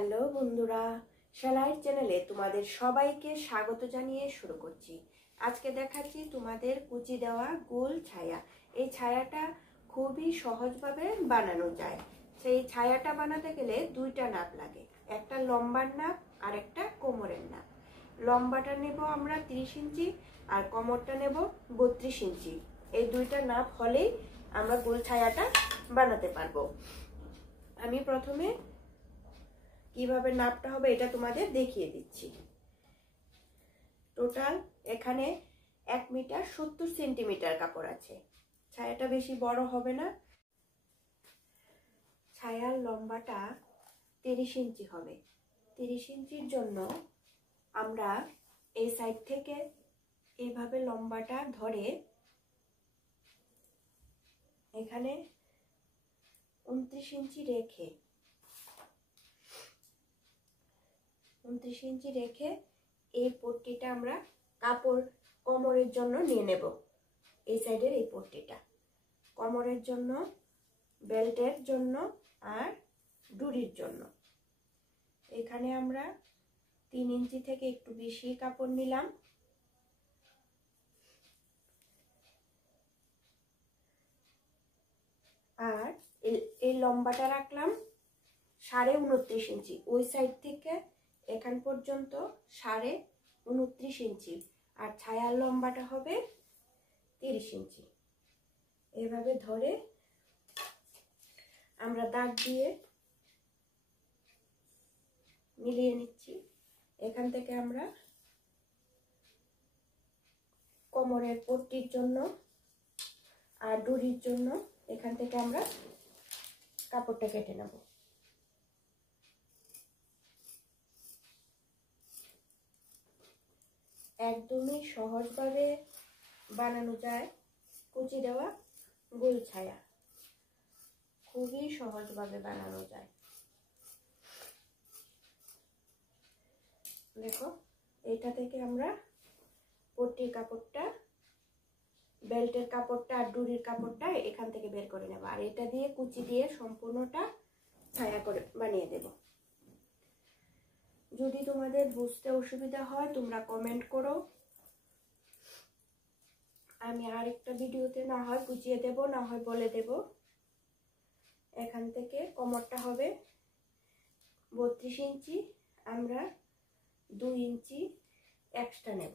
Hello বন্ধুরা, সেলাইয়ের চ্যানেলে তোমাদের সবাইকে স্বাগত জানিয়ে শুরু করছি। আজকে দেখাচ্ছি তোমাদের কুচি দেওয়া গোল ছায়া। এই ছায়াটা খুবই সহজভাবে বানানো যায়। সেই ছায়াটা বানাতে গেলে দুইটা নাপ লাগে, একটা লম্বার নাপ আর একটা কোমরের নাপ। লম্বাটা নেব আমরা 30 ইঞ্চি আর কোমরটা নেব 32 ইঞ্চি। এই দুইটা নাপ হলেই আমরা গোল ছায়াটা বানাতে পারবো। আমি প্রথমে কিভাবে নাপটা হবে এটা তোমাদের দেখিয়ে দিচ্ছি। টোটাল এখানে 1 মিটার 70 সেন্টিমিটার কাপড় আছে। ছায়াটা বেশি বড় হবে না। ছায়ার লম্বাটা 30 ইঞ্চি হবে। 30 ইঞ্চির জন্য আমরা এই সাইড থেকে এইভাবে লম্বাটা ধরে এখানে 29 ইঞ্চি রেখে 29 ইঞ্চি রেখে এই পট্টিটা আমরা কাপড় কোমরের জন্য নিয়ে নেব। এই সাইডের এই পট্টিটা কোমরের জন্য, বেল্টের জন্য আর ডুরির জন্য। এখানে আমরা 3 ইঞ্চি থেকে একটু বেশি কাপড় নিলাম। আর এই লম্বাটা রাখলাম 29.5 ইঞ্চি। ওই সাইড থেকে এখান পর্যন্ত 29.5 ইঞ্চি আর ছায়ার লম্বাটা হবে 30 ইঞ্চি। এভাবে ধরে আমরা দাগ দিয়ে মিলিয়ে নিচ্ছি। এখান থেকে আমরা কোমরের পট্টির জন্য আর ডুরির জন্য এখান থেকে আমরা কাপড়টা কেটে নেব। একদমই সহজভাবে বানানো যায় কুচি দেওয়া গোল ছায়া। খুবই সহজভাবে বানানো যায়। দেখো, এটা থেকে আমরা পট্টির কাপড়টা, বেল্টের কাপড়টা আর ডুরির কাপড়টা এখান থেকে বের করে নেব। আর এটা দিয়ে কুচি দিয়ে সম্পূর্ণটা ছায়া করে বানিয়ে দেব। যদি তোমাদের বুঝতে অসুবিধা হয় তোমরা কমেন্ট করো। আমি আরেকটা ভিডিওতে না হয় বুঝিয়ে দেব, না হয় বলে দেব। এখান থেকে কোমরটা হবে 32 ইঞ্চি, আমরা 2 ইঞ্চি এক্সট্রা নেব।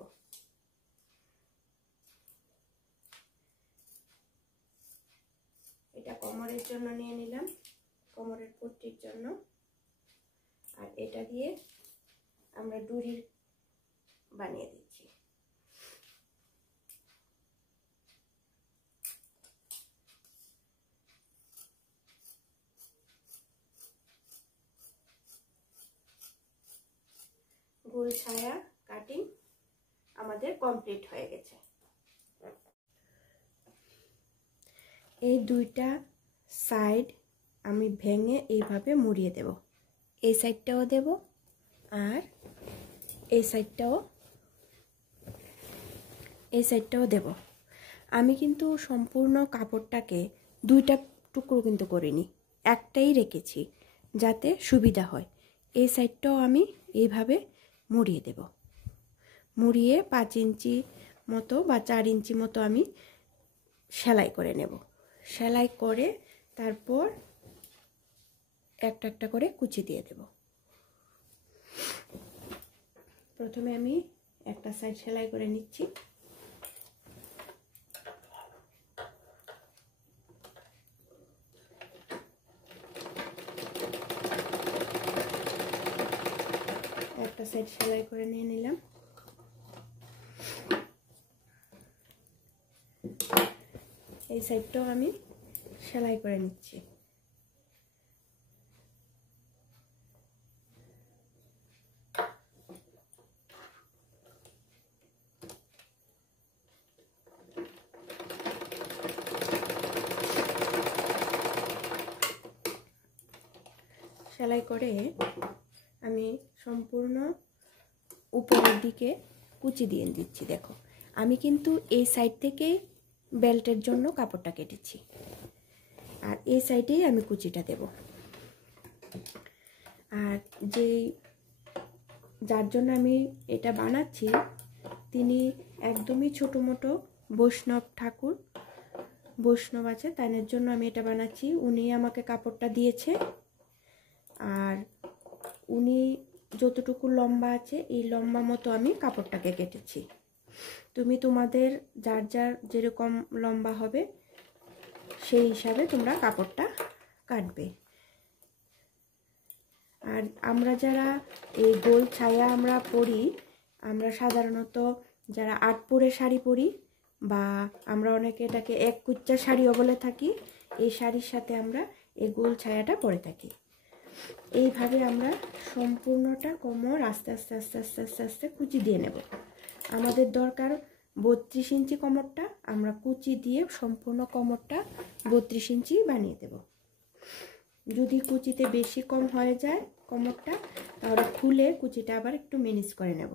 এটা কোমরের জন্য নিয়ে নিলাম, কোমরের পট্টির জন্য। আর এটা দিয়ে আমরা ডুরির বানিয়ে দিচ্ছি। গোল ছায়া কাটিং আমাদের কমপ্লিট হয়ে গেছে। এই দুইটা সাইড আমি ভেঙে এইভাবে মুড়িয়ে দেব। এই সাইডটাও দেব আর এই সাইডটাও দেব। আমি কিন্তু সম্পূর্ণ কাপড়টাকে দুইটা টুকরো কিন্তু করিনি, একটাই রেখেছি যাতে সুবিধা হয়। এই সাইডটাও আমি এইভাবে মুড়িয়ে দেব। মুড়িয়ে 5 ইঞ্চি মতো বা 4 ইঞ্চি মতো আমি সেলাই করে নেব। সেলাই করে তারপর একটা একটা করে কুচি দিয়ে দেব। প্রথমে আমি একটা সাইড সেলাই করে নিচ্ছি। একটা সাইড সেলাই করে নিয়ে নিলাম। এই সাইডটাও আমি সেলাই করে নিচ্ছি। সেলাই করে আমি সম্পূর্ণ উপরের দিকে কুচি দিয়ে দিচ্ছি। দেখো, আমি কিন্তু এই সাইড থেকে বেল্টের জন্য কাপড়টা কেটেছি আর এই সাইডেই আমি কুচিটা দেব। আর যার জন্য আমি এটা বানাচ্ছি তিনি একদমই ছোটো মোটো বৈষ্ণব আছে, তাই জন্য আমি এটা বানাচ্ছি। উনি আমাকে কাপড়টা দিয়েছে, আর উনি যতটুকু লম্বা আছে এই লম্বা মতো আমি কাপড়টাকে কেটেছি। তুমি তোমাদের যার যেরকম লম্বা হবে সেই হিসাবে তোমরা কাপড়টা কাটবে। আর আমরা যারা এই গোল ছায়া আমরা পরি, আমরা সাধারণত যারা আটপুরের শাড়ি পরি বা আমরা অনেকে এটাকে এক কুচ্চা শাড়িও বলে থাকি, এই শাড়ির সাথে আমরা এই গোল ছায়াটা পরে থাকি। এইভাবে আমরা সম্পূর্ণটা কোমর আস্তে আস্তে আস্তে আস্তে আস্তে আস্তে কুচি দিয়ে নেব। আমাদের দরকার 32 ইঞ্চি কোমরটা, আমরা কুচি দিয়ে সম্পূর্ণ কোমরটা 32 ইঞ্চি বানিয়ে দেব। যদি কুচিতে বেশি কম হয়ে যায় কোমরটা, তাহলে খুলে কুচিটা আবার একটু ম্যানেজ করে নেব।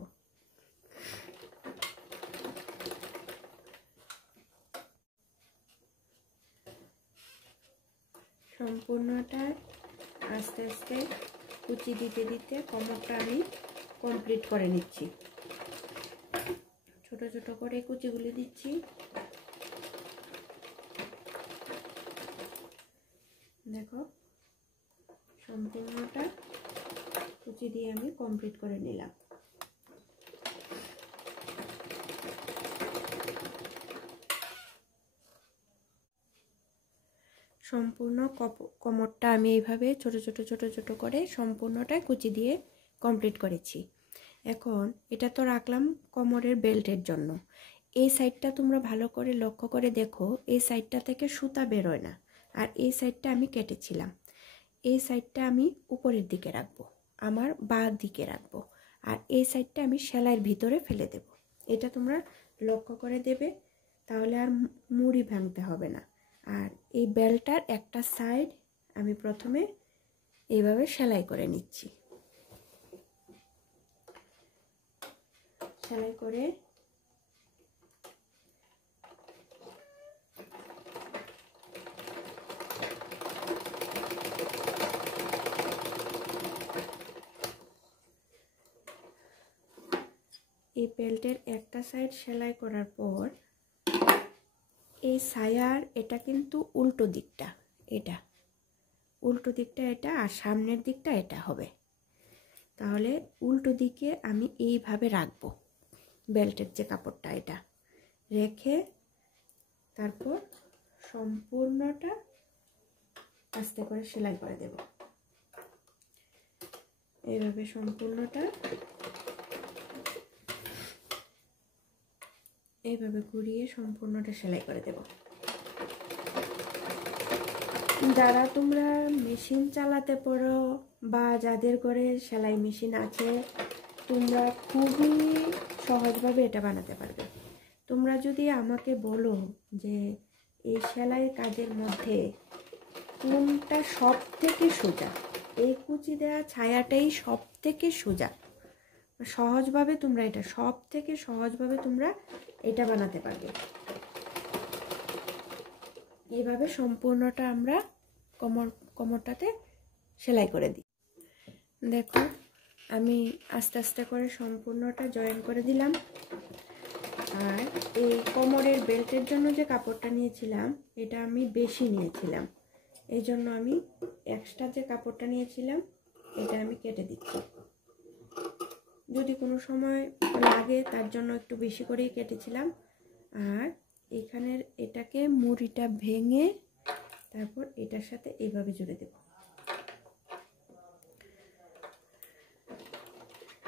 সম্পূর্ণটা আস্তে আস্তে কুচি দিতে দিতে কোমরটা আমি কমপ্লিট করে নিচ্ছি। ছোট ছোট করে কুচিগুলি দিচ্ছি। দেখো সম্পূর্ণটা কুচি দিয়ে আমি কমপ্লিট করে নিলাম। সম্পূর্ণ কোমরটা আমি এইভাবে ছোট ছোট করে সম্পূর্ণটাই কুচি দিয়ে কমপ্লিট করেছি। এখন এটা তো রাখলাম কোমরের বেল্টের জন্য। এই সাইডটা তোমরা ভালো করে লক্ষ্য করে দেখো, এই সাইডটা থেকে সুতা বেরোয় না, আর এই সাইডটা আমি কেটেছিলাম। এই সাইডটা আমি উপরের দিকে রাখবো, আমার বাঁ দিকে রাখবো, আর এই সাইডটা আমি সেলাইয়ের ভিতরে ফেলে দেব। এটা তোমরা লক্ষ্য করে দেবে, তাহলে আর মুড়ি ভাঙতে হবে না। আর এই বেল্টটার একটা সাইড আমি প্রথমে এইভাবে সেলাই করে নিচ্ছি। সেলাই করে এই বেল্টের একটা সাইড সেলাই করার পর এই সায়ার এটা কিন্তু উল্টো দিকটা, এটা উল্টো দিকটা এটা, আর সামনের দিকটা এটা হবে। তাহলে উল্টো দিকে আমি এইভাবে রাখবো বেল্টের যে কাপড়টা, এটা রেখে তারপর সম্পূর্ণটা আস্তে করে সেলাই করে দেব। এইভাবে সম্পূর্ণটা এইভাবে ঘুরিয়ে সম্পূর্ণটা সেলাই করে দেব। যারা তোমরা মেশিন চালাতে পারো বা যাদের ঘরে সেলাই মেশিন আছে, তোমরা খুবই সহজভাবে এটা বানাতে পারবে। তোমরা যদি আমাকে বলো যে এই সেলাই কাজের মধ্যে কোনটা সব থেকে সোজা, এই কুচি দেওয়া ছায়াটাই সব থেকে সোজা, সহজভাবে তোমরা এটা সব থেকে সহজভাবে তোমরা এটা বানাতে পারবে। এইভাবে সম্পূর্ণটা আমরা কোমরটাতে সেলাই করে দিই। দেখো আমি আস্তে আস্তে করে সম্পূর্ণটা জয়েন করে দিলাম। আর এই কোমরের বেল্টের জন্য যে কাপড়টা নিয়েছিলাম, এটা আমি বেশি নিয়েছিলাম, এই জন্য আমি এক্সট্রা যে কাপড়টা নিয়েছিলাম এটা আমি কেটে দিচ্ছি। যদি কোনো সময় লাগে তার জন্য একটু বেশি করেই কেটেছিলাম। আর এখানের এটাকে মুড়িটা ভেঙে তারপর এটার সাথে এইভাবে জুড়ে দেব।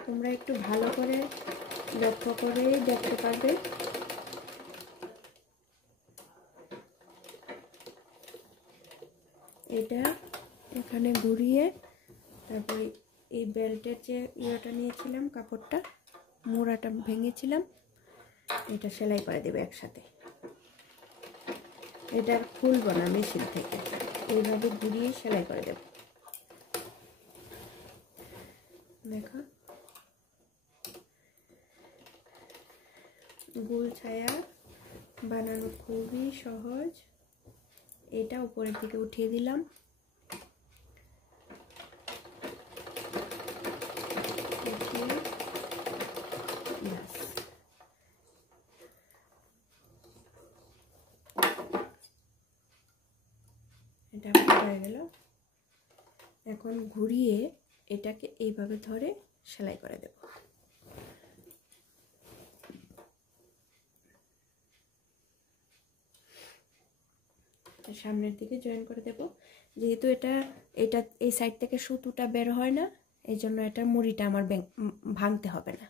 তোমরা একটু ভালো করে লক্ষ্য করে দেখতে পারবে। এটা এখানে ঘুরিয়ে তারপর এই বেল্টের যে ইয়েটা নিয়েছিলাম, কাপড়টা মোড়াটা ভেঙেছিলাম, এটা সেলাই করে দেবে একসাথে। এটা খুলবো না মেশিন থেকে, এইভাবে ঘুরিয়ে সেলাই করে দেব। দেখো গোল ছায়া বানানো খুবই সহজ। এটা উপরের দিকে উঠিয়ে দিলাম। এখন ঘুরিয়ে এটাকে এইভাবে ধরে সেলাই করে দেব। সামনের দিকে জয়েন করে দেব। যেহেতু এটা এই সাইড থেকে সুতোটা বের হয় না, এই জন্য এটা মুড়িটা আমার ভাঙতে হবে না।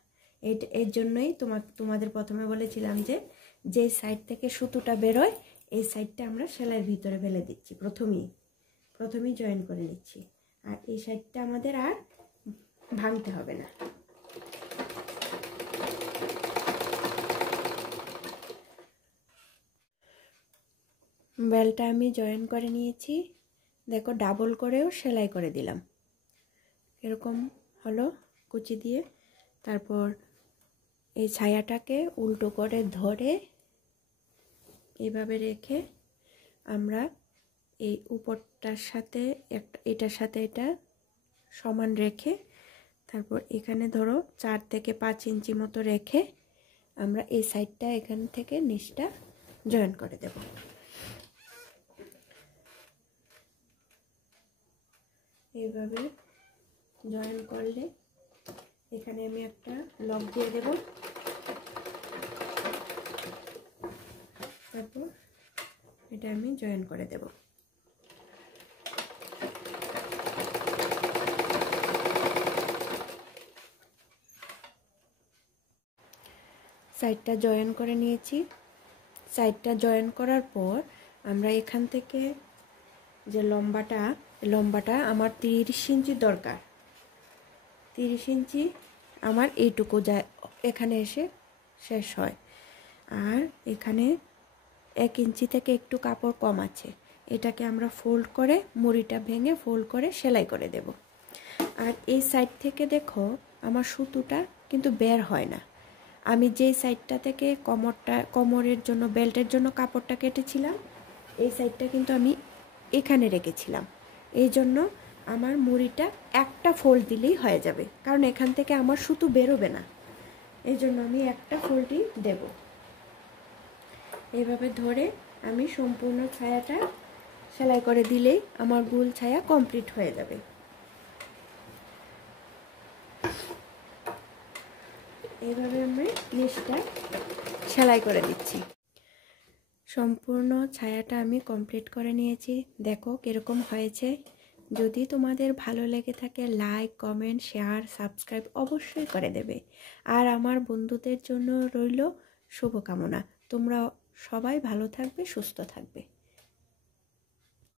এর জন্যই তোমাদের প্রথমে বলেছিলাম যে সাইড থেকে সুতোটা বেরোয় এই সাইডটা আমরা সেলাইয়ের ভিতরে ফেলে দিচ্ছি, প্রথমেই জয়েন করে নিচ্ছি। আর এই সাইডটা আমাদের আর ভাঙতে হবে না। বেলটা আমি জয়েন করে নিয়েছি, দেখো ডাবল করেও সেলাই করে দিলাম। এরকম হলো কুচি দিয়ে। তারপর এই ছায়াটাকে উল্টো করে ধরে এইভাবে রেখে আমরা এই উপরটার সাথে এটার সাথে এটা সমান রেখে তারপর এখানে ধরো 4 থেকে 5 ইঞ্চি মতো রেখে আমরা এই সাইডটা এখান থেকে নিচটা জয়েন করে দেব। এইভাবে জয়েন করলে এখানে আমি একটা লক দিয়ে দেব। তারপর এটা আমি জয়েন করে দেব। সাইডটা জয়েন করে নিয়েছি। সাইডটা জয়েন করার পর আমরা এখান থেকে যে লম্বাটা আমার 30 ইঞ্চি দরকার। 30 ইঞ্চি আমার এইটুকু যায়, এখানে এসে শেষ হয়। আর এখানে 1 ইঞ্চি থেকে একটু কাপড় কম আছে, এটাকে আমরা ফোল্ড করে মুড়িটা ভেঙে ফোল্ড করে সেলাই করে দেব। আর এই সাইড থেকে দেখো আমার সুতোটা কিন্তু বের হয় না। আমি যেই সাইডটা থেকে কোমরের জন্য বেল্টের জন্য কাপড়টা কেটেছিলাম এই সাইডটা কিন্তু আমি এখানে রেখেছিলাম। এই জন্য আমার মুড়িটা একটা ফোল্ড দিলেই হয়ে যাবে, কারণ এখান থেকে আমার সুতো বেরোবে না। এই জন্য আমি একটা ফোল্ডই দেব। এইভাবে ধরে আমি সম্পূর্ণ ছায়াটা সেলাই করে দিলেই আমার গোল ছায়া কমপ্লিট হয়ে যাবে। এইভাবে আমি নিচটা সেলাই করে দিচ্ছি। সম্পূর্ণ ছায়াটা আমি কমপ্লিট করে নিয়েছি। দেখো কিরকম হয়েছে। যদি তোমাদের ভালো লেগে থাকে লাইক, কমেন্ট, শেয়ার, সাবস্ক্রাইব অবশ্যই করে দেবে। আর আমার বন্ধুদের জন্য রইল শুভকামনা। তোমরা সবাই ভালো থাকবে, সুস্থ থাকবে।